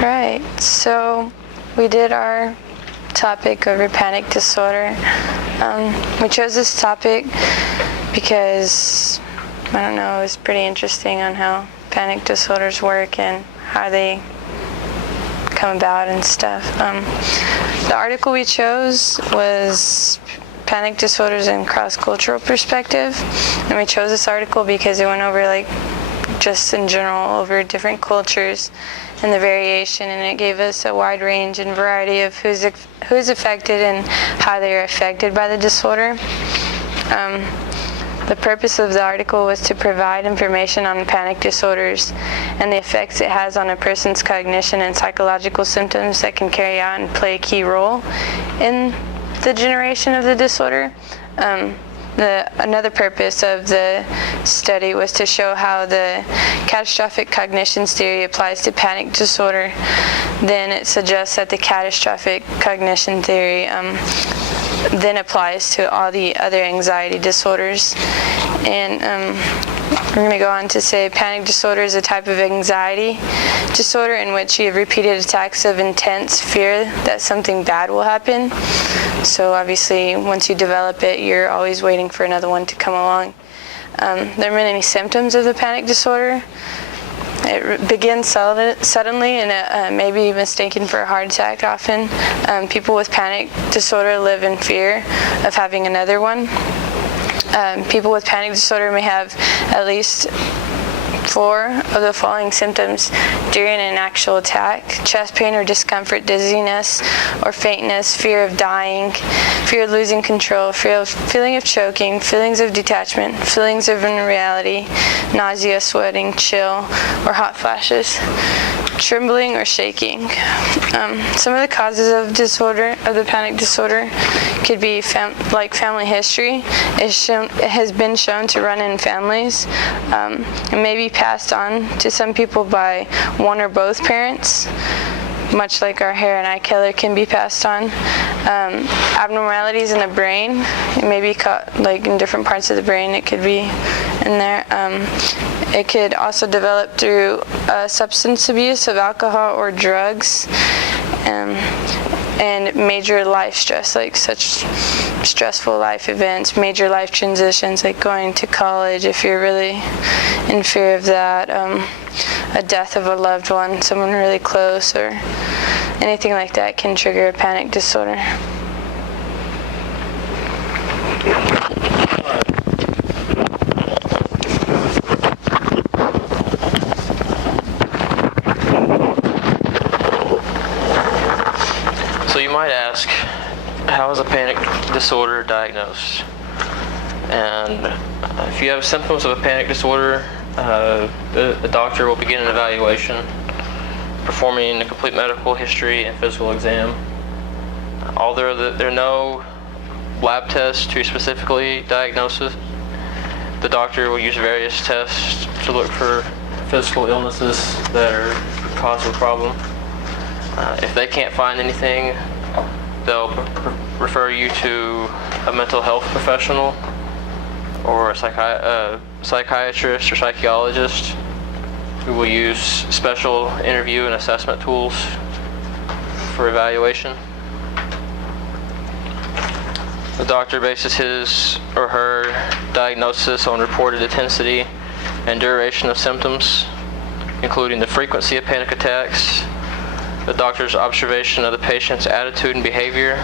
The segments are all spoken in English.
Right, so we did our topic over panic disorder. We chose this topic because, I don't know, it was pretty interesting on how panic disorders work and how they come about and stuff. The article we chose was Panic Disorders in Cross-Cultural Perspective, and we chose this article because it went over just in general over different cultures and the variation, and it gave us a wide range and variety of who's affected and how they are affected by the disorder. The purpose of the article was to provide information on panic disorders and the effects it has on a person's cognition and psychological symptoms that can carry out and play a key role in the generation of the disorder. Another purpose of the study was to show how the catastrophic cognitions theory applies to panic disorder. Then it suggests that the catastrophic cognition theory then applies to all the other anxiety disorders. And we're going to go on to say panic disorder is a type of anxiety disorder in which you have repeated attacks of intense fear that something bad will happen. So obviously, once you develop it, you're always waiting for another one to come along. There are many symptoms of the panic disorder. It begins suddenly and it may be mistaken for a heart attack often. People with panic disorder live in fear of having another one. People with panic disorder may have at least 4 of the following symptoms during an actual attack: chest pain or discomfort, dizziness or faintness, fear of dying, fear of losing control, feeling of choking, feelings of detachment, feelings of unreality, nausea, sweating, chill, or hot flashes, trembling or shaking. Some of the causes of the panic disorder could be family history. It has been shown to run in families. It may be passed on to some people by one or both parents, much like our hair and eye color can be passed on. Abnormalities in the brain, it may be caught in different parts of the brain, it could be in there. It could also develop through substance abuse of alcohol or drugs, and major life stress, such stressful life events, major life transitions, like going to college if you're really in fear of that, a death of a loved one, someone really close, or anything like that can trigger a panic disorder. So you might ask, how is a panic disorder diagnosed? And if you have symptoms of a panic disorder, the doctor will begin an evaluation, performing a complete medical history and physical exam. Although there are no lab tests to specifically diagnose it, the doctor will use various tests to look for physical illnesses that are the cause of the problem. If they can't find anything, they'll refer you to a mental health professional or a psychiatrist or psychologist who will use special interview and assessment tools for evaluation. The doctor bases his or her diagnosis on reported intensity and duration of symptoms, including the frequency of panic attacks, the doctor's observation of the patient's attitude and behavior.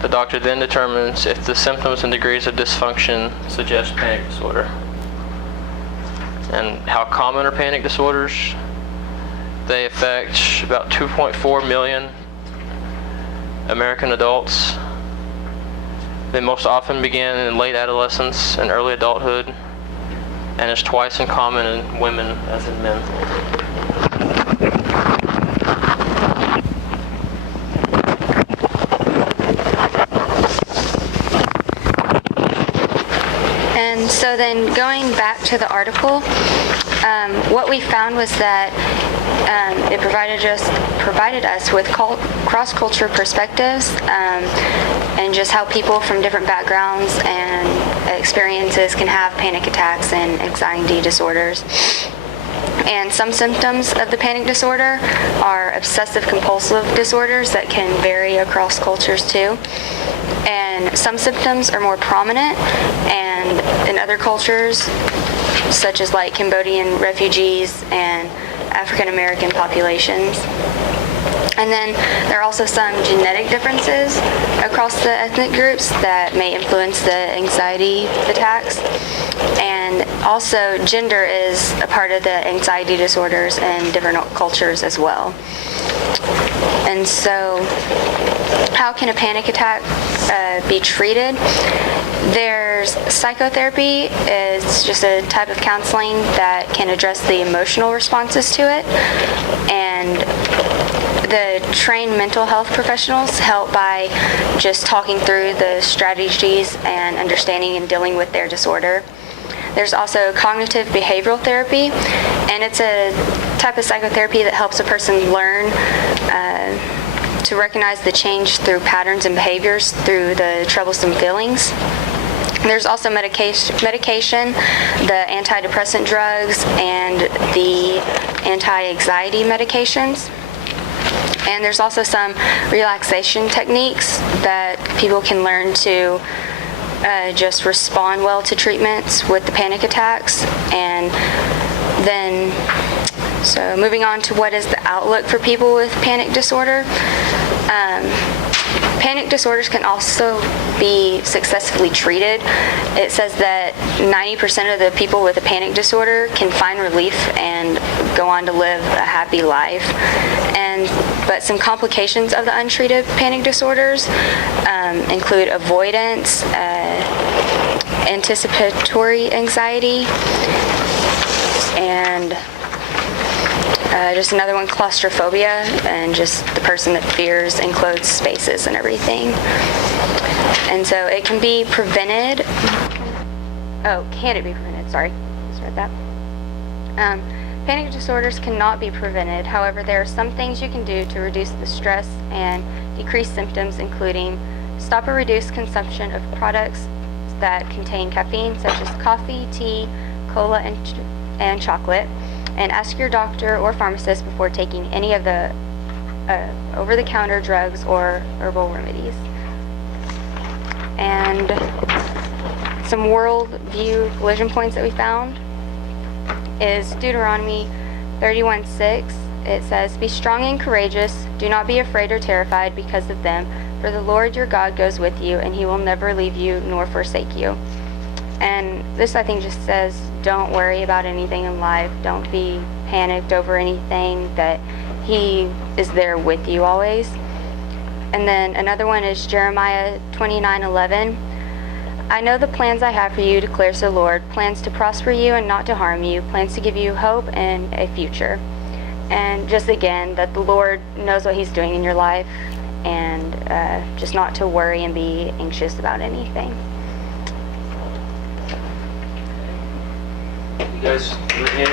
The doctor then determines if the symptoms and degrees of dysfunction suggest panic disorder. And how common are panic disorders? They affect about 2.4 million American adults. They most often begin in late adolescence and early adulthood, and is twice as common in women as in men. And so then going back to the article, what we found was that it provided us with cross-culture perspectives and just how people from different backgrounds and experiences can have panic attacks and anxiety disorders. And some symptoms of the panic disorder are obsessive compulsive disorders that can vary across cultures too. And some symptoms are more prominent, and in other cultures, such as like Cambodian refugees and African American populations. And then there are also some genetic differences across the ethnic groups that may influence the anxiety attacks. And also gender is a part of the anxiety disorders in different cultures as well. And so how can a panic attack be treated? There's psychotherapy. It's just a type of counseling that can address the emotional responses to it. And the trained mental health professionals help by just talking through the strategies and understanding and dealing with their disorder. There's also cognitive behavioral therapy, and it's a type of psychotherapy that helps a person learn to recognize the change through patterns and behaviors through the troublesome feelings. There's also medication, the antidepressant drugs, and the anti-anxiety medications. And there's also some relaxation techniques that people can learn to just respond well to treatments with the panic attacks. And then, so moving on to what is the outlook for people with panic disorder. Panic disorders can also be successfully treated. It says that 90% of the people with a panic disorder can find relief and go on to live a happy life. But some complications of the untreated panic disorders include avoidance, anticipatory anxiety, and just another one, claustrophobia, and just the person that fears enclosed spaces and everything. And so it can be prevented. Oh, can it be prevented? Sorry, just read that. Panic disorders cannot be prevented. However, there are some things you can do to reduce the stress and decrease symptoms, including stop or reduce consumption of products that contain caffeine, such as coffee, tea, cola, and chocolate. And ask your doctor or pharmacist before taking any of the over-the-counter drugs or herbal remedies. And some worldview collision points that we found is Deuteronomy 31:6. It says, "Be strong and courageous. Do not be afraid or terrified because of them, for the Lord your God goes with you, and he will never leave you nor forsake you." And this, I think, just says, don't worry about anything in life. Don't be panicked over anything, that he is there with you always. And then another one is Jeremiah 29:11. "I know the plans I have for you, declares the Lord, plans to prosper you and not to harm you, plans to give you hope and a future." And just again, that the Lord knows what he's doing in your life, and just not to worry and be anxious about anything. You guys written in,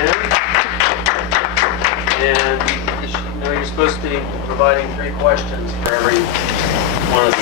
and you know you're supposed to be providing 3 questions for every one of these.